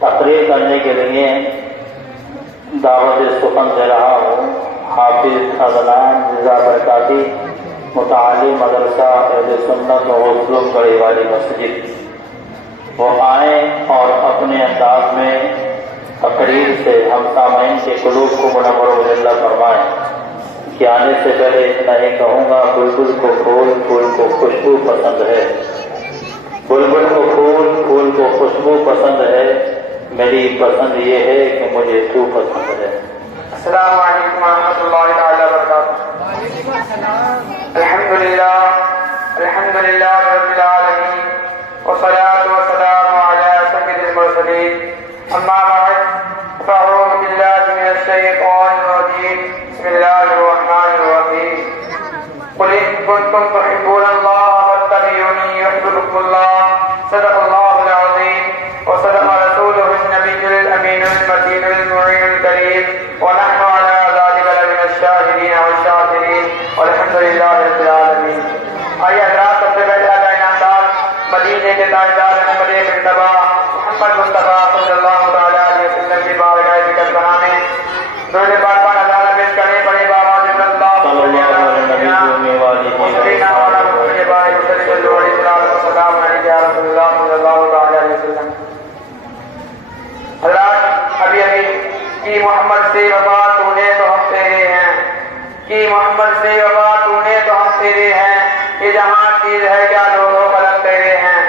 تقریر کرنے کے لیے دعوت سخن دے رہا ہوں حافظ عدنان رضا برکاتی متعالی مدرسہ اہل سنت و غسل بڑی والی مسجد، وہ آئیں اور اپنے انداز میں تقریر سے ہم سامعین کے قلوب کو منور و زندہ فرمائیں کہ آنے سے پہلے اتنا ہی کہوں گا، بلبل کو پھول، پھول کو خوشبو پسند ہے، بلبل کو پھول، پھول کو خوشبو پسند ہے، میری پسند یہ ہے کہ مجھے تو پسند ہے۔ السلام علیکم ورحمۃ اللہ تعالی وبرکاتہ۔ الحمدللہ رب العالمین والصلاة والسلام علی سید المرسلین، اما بعد فاعوذ باللہ من الشیطان الرجیم، بسم اللہ الرحمن الرحیم، قل ان کنتم تحبون اللہ فاتبعونی یحببکم اللہ، صدق اللہ العظیم وصدق رسولہ النبی الامین المتین المعین الکریم، ونحن على ذلك لمن الشاہدین والشاکرین والحمد للہ رب العالمین۔ آئیے حضرات، سب سے پہلے اللہ انعامدار مدینے کے تاجدار احمد مرتبہ محمد مصطفیٰ صلی اللہ تعالیٰ علیہ وسلم کی بارگاہ ذکر بنانے درود پاک کا نظارہ پیش کرنے پڑے بابا ذکر اللہ صلی اللہ علیہ وسلم حضرات، ابھی کی محمد سے وفا تو نے تو ہم تیرے ہیں، کی محمد سے وفا تو نے تو ہم تیرے ہیں، یہ جہاں چیز ہے کیا لوگوں قلم تیرے ہیں،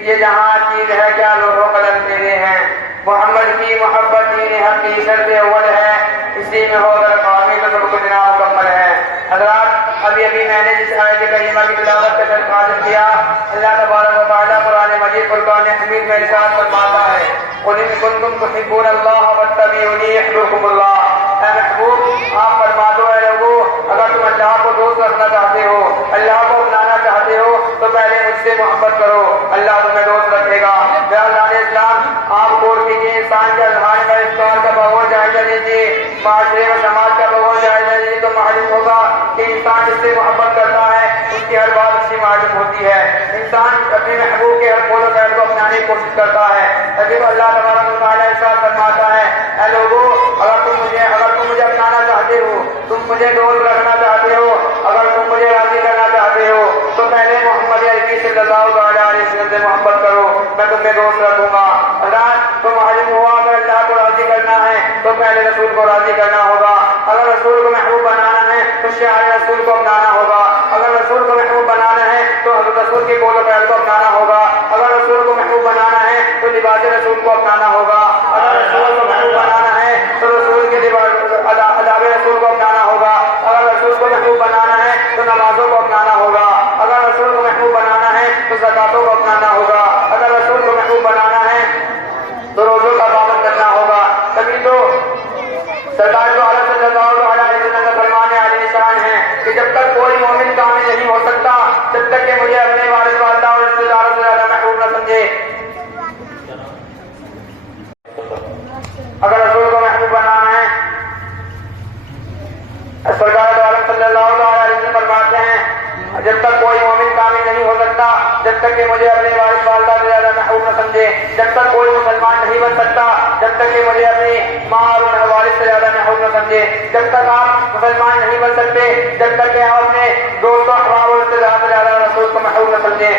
یہ جہاں چیز ہے کیا لوگوں قلم تیرے ہیں، محمد کی محبت دین حق کی شرط اول ہے، اسی میں ہو اگر قومی تو سب کچھ نہ مکمل ہے۔ حضرات، ابھی میں نے جس آیت کریمہ کی تلاوت کا شرط حاصل کیا، اللہ تبارک و تعالیٰ قرآن مجید فرقان حمید میں ارشاد فرماتا ہے، قل ان کنتم تحبون اللہ فاتبعونی یحببکم اللہ۔ اے محبوب، آپ فرما دو اے لوگوں، اگر تم اللہ کو دوست رکھنا چاہتے ہو، اللہ کو اپنانا چاہتے ہو تو پہلے مجھ سے محبت کرو، اللہ تمہیں دوست رکھے گا۔ بہرحال اسلام، آپ غور کیجیے، انسان کے اذہان کا افطار کا بغور جائزہ لیجیے، معاشرے و سماج کا بغور جائزہ لیجیے تو معلوم ہوگا کہ انسان جس سے محبت کرتا ہے اس کی ہر بات اچھی معلوم ہوتی ہے۔ انسان اپنے محبوب کے ہر قول و فعل کو اپنانے کی کوشش کرتا ہے، تبھی اللہ تبارک و تعالیٰ ارشاد فرماتا ہے، اے لوگوں، اگر تم مجھے اپنانا چاہتے ہو، تم مجھے دوست رکھنا چاہتے ہو، اگر تم مجھے راضی کرنا چاہتے ہو تو پہلے محمد عربی صلی اللہ علیہ وسلم سے محبت کرو، میں تمہیں دوست رکھوں گا۔ حضرات، تو معلوم ہوا اگر اللہ کو راضی کرنا ہے تو پہلے رسول کو راضی کرنا ہوگا، اگر رسول کو محبوب بنانا ہے تو شعار رسول کو اپنانا ہوگا، اگر رسول کو محبوب بنانا ہے تو حضرت رسول کے قول و فعل کو اپنانا ہوگا، اگر رسول کو محبوب بنانا ہے تو لباس رسول کو اپنانا ہوگا، اگر رسول کو محبوب بنانا ہے تو رسول کے آداب رسول کو اپنانا ہوگا، اگر رسول کو محبوب بنانا ہے تو نمازوں کو اپنانا ہوگا، اگر رسول کو محبوب بنانا ہے تو زکاتوں کو اپنانا ہوگا، اگر رسول کو محبوب بنانا ہے تو روزوں کا پابند کرنا ہوگا۔ تبھی تو سرکار تو عالم صلی اللہ علیہ وسلم کا فرمان عالی شان ہے کہ جب تک کوئی مومن کامل نہیں ہو سکتا جب تک کہ مجھے اپنے والد والدہ اور رشتہ داروں سے زیادہ محبوب نہ سمجھے۔ اگر رسول کو محبوب بنانا ہے، سرکار تو عالم صلی اللہ علیہ وسلم فرماتے ہیں، جب تک کوئی مومن کامل نہیں ہو سکتا جب تک کہ مجھے اپنے والد والدہ سے زیادہ محبوب نہ سمجھے، جب تک کوئی مسلمان نہیں بن سکتا جب تک کہ مجھے اپنی ماں اور والد سے زیادہ محبوب نہ سمجھے، جب تک آپ مسلمان نہیں بن سکتے جب تک کہ آپ اپنے دوستوں احباب اور رشتہ داروں سے زیادہ رسول کو محبوب نہ سمجھیں،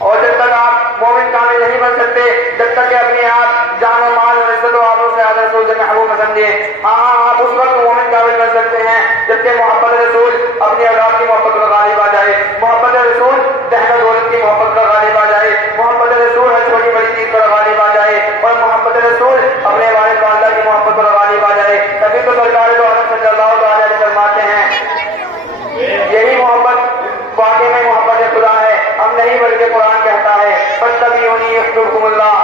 اور جب تک آپ مومن کامل نہیں بن سکتے جب تک کہ اپنے آپ جان و مال اور عزت و آبرو سے زیادہ رسول سے محبوب نہ سمجھیں۔ ہاں، آپ اس وقت مومن کامل بن سکتے ہیں جبکہ محبت رسول اپنی اولاد کی محبت کا غالب آ جائے، محبت رسول دہن و دولت کی محبت کا غالب آ جائے، محبت رسول ہر چھوٹی بڑی چیز پر غالب آ جائے، اور محبت رسول اپنے والد والدہ کی محبت پر غالب آ جائے۔ تبھی تو سرکار دو عالم صلی اللہ علیہ وسلم فرماتے ہیں، یہی محبت واقعی میں محبت خدا ہے، ہم نہیں بلکہ قرآن کہتا ہے، فاتبعونی یحببکم اللہ۔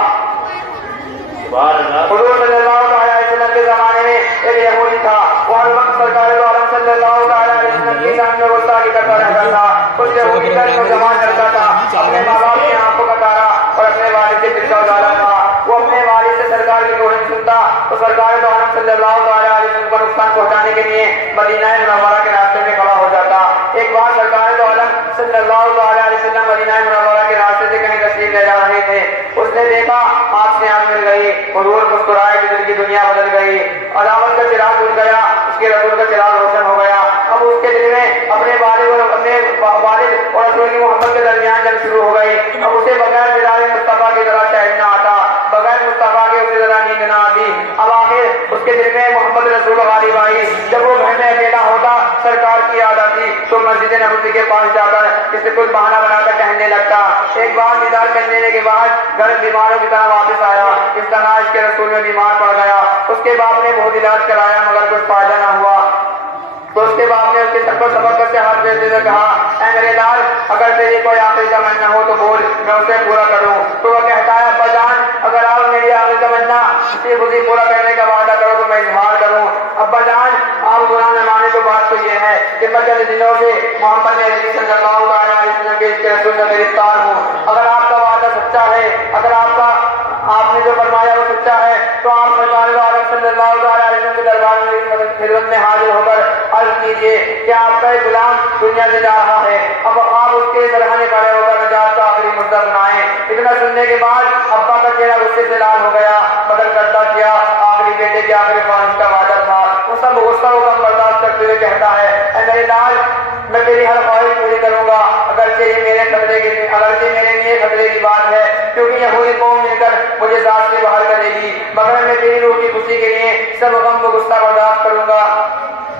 حضور صلی اللہ علیہ وسلم کے زمانے میں ایک یہودی تھا، وہ ہر وقت سرکار دو عالم صلی اللہ علیہ وسلم کے سامنے گستاخی کرتا رہتا تھا، اس یہودی کا ترجمان کرتا تھا، اپنے ماں باپ کی آنکھوں کا تارا اور اپنے والد سے دل کا اجالا تھا، وہ اپنے والد سے سرکار کی توہین سنتا تو سرکار دو عالم صلی اللہ علیہ وسلم کو نقصان پہنچانے کے لیے مدینہ منورہ کے راستے میں کھڑا ہو جاتا۔ ایک بار سرکار دو عالم صلی اللہ علیہ وسلم مدینہ منورہ کے راستے سے کہیں تشریف لے جا رہے تھے، اس نے دیکھا آنکھ سے آنکھ مل گئی، حضور مسکرائے کہ دل کی دنیا بدل گئی، عداوت کا چراغ بجھ گیا، اس کے رسول کا چراغ روشن ہو گیا۔ اب اس کے دل میں اپنے والد اور رسول کی محبت کے درمیان جنگ شروع ہو گئی۔ اب اسے بغیر دیدار مصطفیٰ کی طرح چین نہ آتا، بغیر مصطفیٰ کے اسے ذرا نیند نہ آتی۔ اب آخر اس کے دل میں محمد رسول غالب آئی۔ جب وہ گھر میں اکیلا ہوتا، سرکار کی یاد آتی تو مسجد نبوی کے پاس جا کر کسی کچھ بہانہ بنا کر ٹہلنے لگتا۔ ایک بار دیدار کر لینے کے بعد گھر بیماروں کی طرح واپس آیا، اس طرح اس کے رسول میں بیمار پڑ گیا۔ اس کے باپ نے بہت علاج کرایا مگر کچھ فائدہ نہ ہوا، تو اس کے باپ نے اس کے سر پر سبقت سے ہاتھ دیتے ہوئے کہا، اے میرے لال، اگر تیری کوئی آخری تمنا ہو تو بول، میں اسے پورا کروں۔ تو وہ کہتا ہے، ابا جان، اگر آپ میری آخری تمنا خوشی پورا کرنے کا وعدہ کرو تو میں اظہار کروں۔ ابا جان، آپ برا نہ مانے تو بات تو یہ ہے کہ میں چند دنوں سے محمد عربی صلی اللہ علیہ وسلم کے اس کے رسول میں گرفتار ہوں۔ اگر آپ کا وعدہ سچا ہے، اگر آپ نے جو فرمایا وہ سچا ہے تو آپ سرکار عالم صلی اللہ علیہ وسلم کے دربار میں خدمت میں حاضر ہو کر عرض کیجیے کہ آپ کا ایک غلام دنیا سے جا رہا ہے، اب آپ اس کے سرحانے کھڑے ہو کر نجات کا آخری مدعا سنائیں۔ اتنا سننے کے بعد ابا کا چہرہ غصے سے لال ہو گیا، بدل کرتا کیا آخری بیٹے کے آخری خواہش کا وعدہ تھا۔ وہ سب غصہ و غم برداشت کرتے ہوئے کہتا ہے، اے میرے لال، میں تیری ہر خواہش پوری کروں گا، اگرچہ یہ میرے لیے خطرے کی بات ہے، کیونکہ یہودی قوم مل کر مجھے ذات سے باہر کرے گی، مگر میں تیری روح کی خوشی کے لیے سب غم و غصہ برداشت کروں گا۔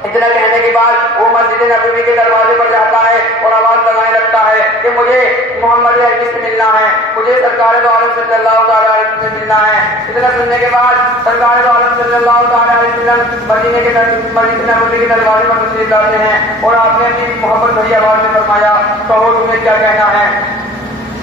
اتنا کہنے کے بعد وہ مسجد نبوی کے دروازے پر جاتا ہے اور آواز لگانے لگتا ہے کہ مجھے محمد عربی سے ملنا ہے، مجھے سرکار دو عالم صلی اللہ تعالیٰ علیہ وسلم سے ملنا ہے۔ اتنا سننے کے بعد سرکار دو عالم صلی اللہ تعالیٰ علیہ وسلم مسجد نبوی کے دروازے پر تشریف لاتے ہیں اور آپ نے اپنی محبت بھری آواز میں فرمایا، کہو تمہیں کیا کہنا ہے۔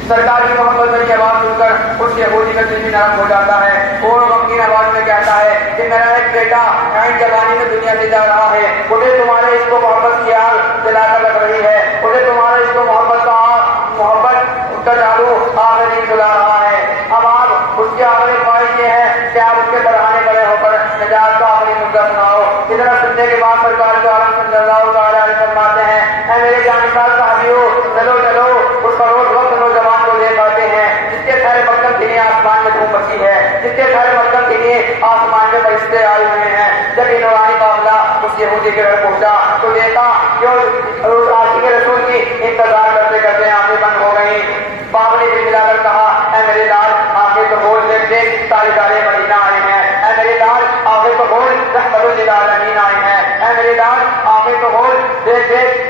سرکار کی محبت بھری آواز سن کر اس یہودی کا دل بھی نرم ہو جاتا ہے اور غمگین آواز میں کہتا ہے کہ میرا ایک بیٹا عین جوانی میں دنیا سے جا رہا ہے، مجھے تمہارے اس کو محبت کی آگ جلا کر رکھ رہی ہے، مجھے تمہارے اس کو محبت کا جادو آخر نہیں جلا رہا ہے۔ اب آپ اس کی آخری خواہش یہ ہے کہ آپ اس کے برہانے کھڑے ہو کر نجات کا آخری مدعا سناؤ۔ اتنا سننے کے بعد سرکار دو عالم صلی اللہ تعالیٰ علیہ وسلم فرماتے ہیں، اے میرے جانسار صحابیوں، چلو چلو اس فروغ وقت نوجوان کو دیکھ آتے ہیں جس کے خیر مقدم کے لیے آسمان میں دھوم مچی ہے، جس کے خیر مقدم کے لیے آسمان میں فرشتے آئے ہوئے ہیں۔ جب یہ نورانی قافلہ اس یہودی کے گھر پہنچا تو دیکھا کہ اس عاشق رسول کی انتظار کرتے کرتے آنکھیں بند ہو گئی۔ باپ نے دل ملا کر کہا، اے میرے لال، آنکھیں تو کھول، دیکھ دیکھ تاجدار مدینہ آئے ہیں۔ اے میرے لال، آنکھیں تو کھول، رحمت للعالمین آئے ہیں۔ اے میرے لال، آنکھیں تو کھول، دیکھ دیکھ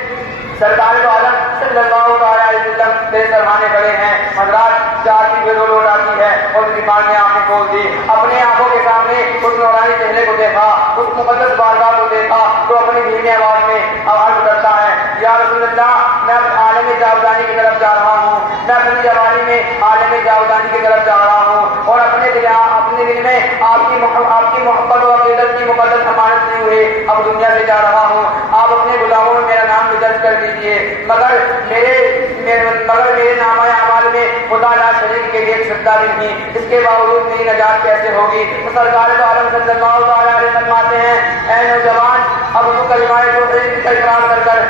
سرکار دو عالم صلی اللہ علیہ وسلم تیرے سرحانے کھڑے ہیں۔ حضرات، چار کی بے لوٹ آتی ہے اور بیمار نے آنکھیں کھول دی، اپنے آنکھوں کے سامنے اس نورانی چہرے کو دیکھا، اس مقدس بارگاہ کو دیکھا تو اپنی دھیمی آواز میں عرض کرتا ہے، یا رسول اللہ، میں عالم جاودانی کی طرف جا رہا ہوں، میں اپنی جوانی میں عالم جاودانی کی طرف جا رہا ہوں اور اپنے دل میں آپ کی محبت و عقیدت کی مقدس امانت لی ہوئی اب دنیا سے جا رہا ہوں۔ آپ اپنے غلاموں میں میرا نام بھی درج کر دیجیے، مگر میرے نامہ اعمال میں خدا لا شریک کے لیے سجدہ بھی نہیں، اس کے باوجود میری نجات کیسے ہوگی؟ سرکار دو عالم صلی اللہ علیہ وسلم فرماتے ہیں، اے نوجوان، اب تو کلمہ توحید کا اقرار کر کر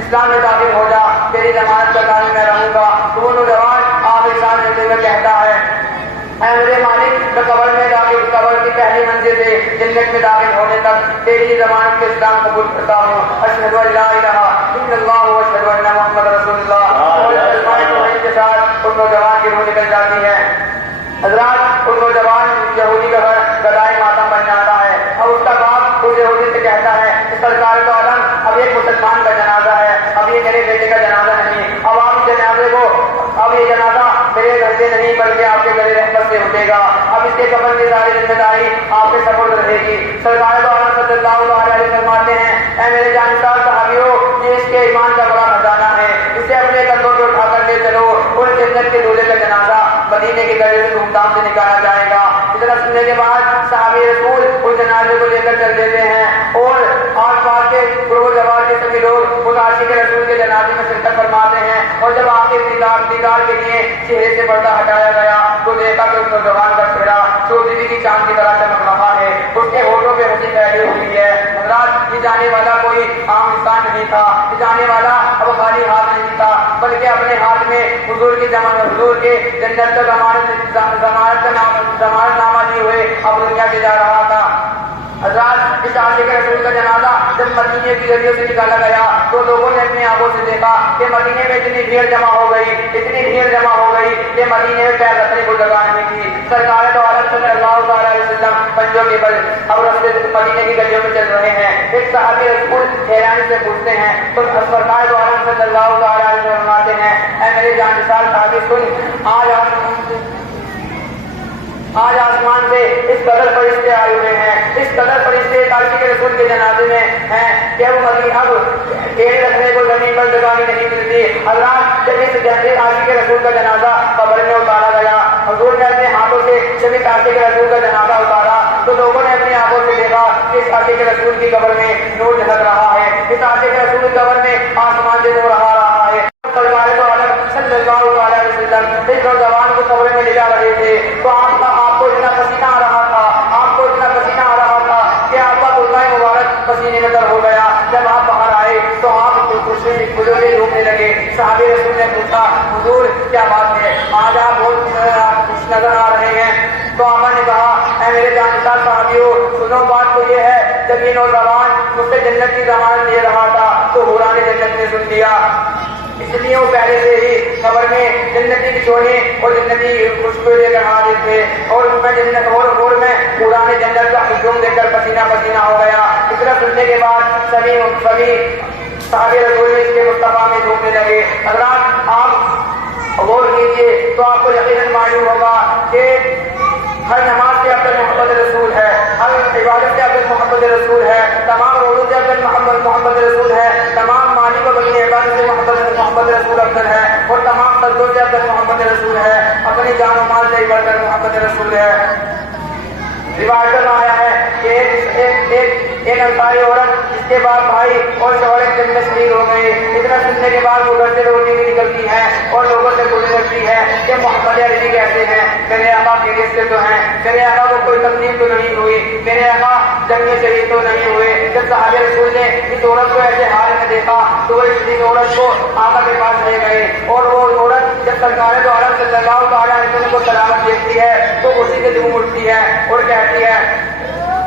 اسلام میں داخل ہو جا، تیری ضمانت کا قائم میں رہوں گا۔ تو وہ نوجوان آخری سال لیتے ہوئے کہتا ہے، اے میرے مالک، میں قبر کی پہلی منزل سے جنت میں داخل ہونے تک تیری ضمانت کے اسلام قبول کرتا ہوں۔ اشہد ان لا الہ الا اللہ و اشہد ان محمد رسول اللہ۔ اور کلمہ توحید کے ساتھ اس نوجوان کی روح نکل جاتی ہے۔ حضرات، اس نوجوان یہودی کا گھر گدائے ماتم بن جاتا ہے۔ اب اس کا باپ اس یہودی سے کہتا ہے کہ سرکار دو عالم، اب ایک مسلمان کا جنازہ ہے، اب یہ میرے بیٹے کا جنازہ نہیں، اب آپ جنازے کو، اب یہ جنازہ میرے گھر سے نہیں بلکہ آپ کے گھر رحمت سے اٹھے گا، اب اس کے کفن کی ساری ذمہ داری آپ کے سپرد رہے گی۔ سرکار دو عالم صلی اللہ علیہ وسلم فرماتے ہیں، اے میرے جانسار صحابیوں، یہ اس کے ایمان کا بڑا خزانہ ہے، اسے اپنے کندھوں پہ اٹھا کر لے چلو اور جنت کے دولے کا جنازہ مدینے کے گھر سے دھوم دھام سے نکالا جائے گا۔ اتنا سننے کے بعد صحابی رسول اس جنازے کو لے کر چل دیتے ہیں اور آس پاس کے قرب جوار کے سبھی لوگ اس عاشق رسول کے جنازے میں شرکت فرماتے ہیں۔ اور جب آخر دیدار کے لیے چہرے سے پردہ ہٹایا گیا تو دیکھا کہ اس نوجوان کا چہرہ چودھری کی چاند کی طرح چمک رہا ہے، اس کے ہونٹوں پہ ہنسی پھیلی ہوئی ہے۔ حضرات، یہ جانے والا کوئی عام انسان نہیں تھا، یہ جانے والا اب خالی ہاتھ نہیں تھا بلکہ اپنے ہاتھ میں حضور کی حضور کے جنت کا ضمانت نامہ لیے ہوئے اب دنیا سے جا رہا تھا۔ حضرات اس عاشق رسول کا جنازہ جب مدینے کی گلیوں سے نکالا گیا تو لوگوں نے اپنی آنکھوں سے دیکھا کہ مدینے میں اتنی بھیڑ جمع ہو گئی کہ مدینے میں پیر رکھنے کو جگہ نہیں تھی۔ سرکار تو عالم صلی اللہ علیہ وسلم پنجوں کے بل اب رستے مدینے کی گلیوں میں چل رہے ہیں۔ ایک صحابی رسول حیرانی سے پوچھتے ہیں تو سرکار تو عالم صلی اللہ علیہ وسلم فرماتے ہیں اے میرے جان نثار صحابی سن، آج آسمان سے اس قدر فرشتے آئے ہوئے ہیں، اس قدر فرشتے عاشق رسول کے جنازے میں ہیں کہ اب ڈیڑھ رکھنے کو زمین پر جگہ نہیں ملتی۔ حضرات جب اس عاشق رسول کا جنازہ قبر میں اتارا گیا، حضور نے اپنے ہاتھوں سے جب اس عاشق رسول کا جنازہ اتارا تو لوگوں نے اپنی آنکھوں سے دیکھا کہ اس عاشق رسول کی قبر میں نور جھلک رہا ہے، اس عاشق رسول کی قبر میں آسمان سے نور آ رہا ہے۔ سرکار دو عالم صلی اللہ علیہ وسلم اس نوجوان کو قبر میں لے جا رہے تھے تو آپ کو اتنا پسینہ آ رہا تھا کہ آپ کا کرتا مبارک پسینے میں تر ہو گیا۔ جب آپ باہر آئے تو آپ خوشی روکنے لگے۔ صحابی رسول نے پوچھا حضور کیا بات ہے، آج آپ بہت خوش نظر آ رہے ہیں؟ تو آقا نے کہا اے میرے جانشار صحابیوں سنو، بات تو یہ ہے جب یہ نوجوان مجھ سے جنت کی ضمانت دے رہا تھا تو حوران جنت نے سن لیا، اس لیے وہ پہلے سے ہی قبر میں جنتی کی چھوڑے اور جنتی خوشبو لے کر حاضر تھے، اور میں قرآن جنت کا ہجوم دیکھ کر پسینہ پسینہ ہو گیا۔ اتنا سننے کے بعد سبھی صحابہ رسول اس کے مصطفیٰ میں ڈوبنے لگے۔ حضرات آپ غور کیجیے تو آپ کو یقیناً معلوم ہوگا کہ ہر نماز سے افضل محمد رسول ہے، ہر عبادت سے افضل محمد رسول ہے، تمام روزوں سے افضل محمد رسول ہے، تمام مالک و بنی عبادت سے محمد رسول افضل ہے، اور تمام سجدوں سے افضل محمد رسول ہے، اپنی جان و مال سے بڑھ کر محمد رسول ہے۔ روایت میں آیا ہے کہ ایک انصاری عورت جس کے بعد بھائی اور شوہر ایک دن میں شہید ہو گئے، اتنا سننے کے بعد وہ گھر سے روٹی بھی نکلتی ہے اور لوگوں سے بولنے لگتی ہے کہ محمد عربی کیسے ہیں، میرے آقا خیریت سے تو ہیں، میرے آقا کو کوئی تکلیف تو نہیں ہوئی، میرے آقا جنگ میں شہید تو نہیں ہوئے۔ جب صحابہ رسول نے اس عورت کو ایسے حال میں دیکھا تو وہ اس عورت کو آقا کے پاس لے گئے، اور وہ عورت جب سرکار دو عالم صلی اللہ علیہ وسلم کو سلامت دیکھتی ہے تو اسی سے جھوم اٹھتی ہے اور کہتی ہے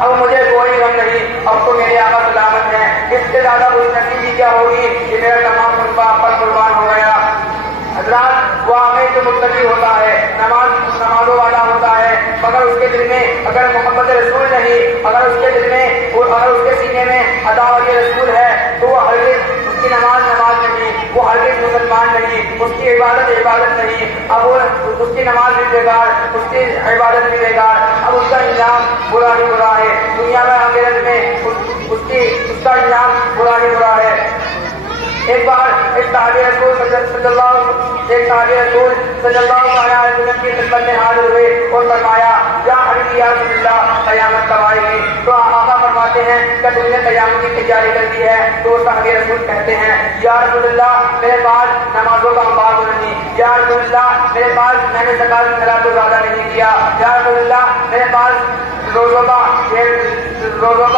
اب مجھے کوئی غم نہیں، اب تو میرے آقا سلامت ہیں، اس سے زیادہ کوئی نصیبی کیا ہوگی کہ میرا تمام خلفاء پر قربان ہو گیا۔ حضرات واقعی جو متقی ہوتا ہے، نمازوں والا ہوتا ہے، مگر اس کے دل میں اگر محبت رسول نہیں، اگر اس کے سینے میں عداوت رسول ہے تو وہ ہرگز اس کی نماز نہیں، وہ ہرگز مسلمان نہیں، اس کی عبادت نہیں، اب اس کی نماز بھی بیکار، اس کی عبادت بھی بیکار، اب اس کا انجام برا ہی برا ہے، دنیا میں آخرت میں اس کا انجام برا ہی برا ہے۔ ایک بار ایک صحابی رسول صلی اللہ علیہ وسلم کی خدمت میں حاضر ہوئے اور فرمایا یا حبیبی یا رسول اللہ قیامت کب آئے گی؟ تو آقا فرماتے ہیں کہ تم نے قیامت کی تیاری کر دی ہے؟ تو صحابی رسول کہتے ہیں یا رسول اللہ میرے پاس نمازوں کا انبار تو نہیں، یا رسول اللہ میرے پاس میں نے زکات کی تو زیادہ نہیں کیا، یا رسول اللہ میرے پاس روزوں کا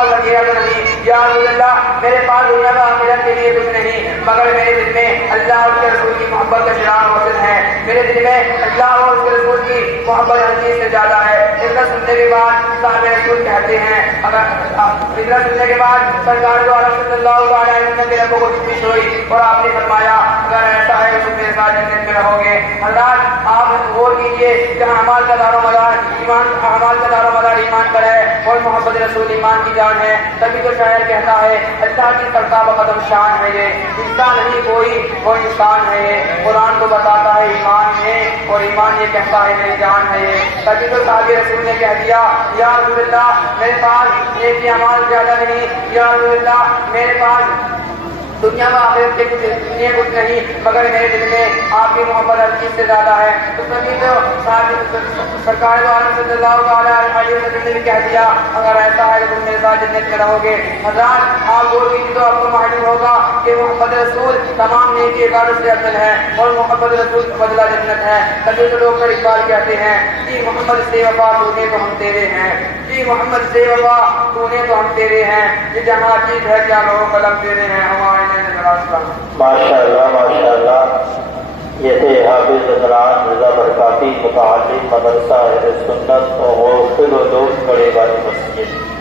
ذخیرہ تو نہیں، یا رسول اللہ میرے پاس دنیا کا آخرت کے لیے کچھ نہیں، مگر میرے دل میں اللہ اور اس کے رسول کی محبت کا شرار موجود ہے، میرے دل میں اللہ اور اس کے رسول کی محبت ہر چیز سے زیادہ ہے۔ اتنا سننے کے بعد صحابہ رسول کہتے ہیں اتنا سننے کے بعد سرکار دو عالم صلی اللہ علیہ وسلم کے ربوں کو تشویش ہوئی اور آپ نے فرمایا اگر ایسا ہے تو میرے ساتھ جنت میں رہو گے۔ حضرات آپ غور کیجیے کہ اعمال کا دار و مدار ایمان پر ہے اور محبت رسول ایمان کی جان ہے، تبھی تو شاعر کہتا ہے اللہ کی سرکار قدم شان ہے، یہ انسان نہیں وہ انسان ہے، یہ قرآن کو بتاتا ہے ایمان ہے اور ایمان یہ کہتا ہے میری جان ہے یہ، تبھی تو صحابہ رسول نے کہہ دیا یا رسول اللہ میرے پاس نیک اعمال زیادہ نہیں، یا رسول اللہ میرے پاس دنیا میں آخرت کے کچھ نہیں، مگر میرے دل میں آپ کی محبت ہر چیز سے زیادہ ہے۔ تو تبھی تو سرکار دو عالم صلی اللہ علیہ وسلم نے بھی کہہ دیا اگر ایسا ہے تو تم میرے ساتھ جنت میں رہو گے۔ حضرات آپ غور کیجیے تو آپ کو معلوم ہوگا کہ محمد رسول تمام نیکی عبادت سے افضل ہے اور محمد رسول کا بدلہ جنت ہے۔ تبھی تو لوگ پر اقبال کہتے ہیں کہ محمد سے وفا تو نے تو ہم تیرے ہیں، کہ محمد سے وفا تو نے تو ہم تیرے ہیں، یہ جہاں چیز ہے کیا لوگ قلم تیرے ہیں ہمارے۔ ماشاء اللہ یہ تھے حافظ حضرات رضا برکاتی متعلم مدرسہ اہل سنت اور غوث العلوم گڑے والی مسجد۔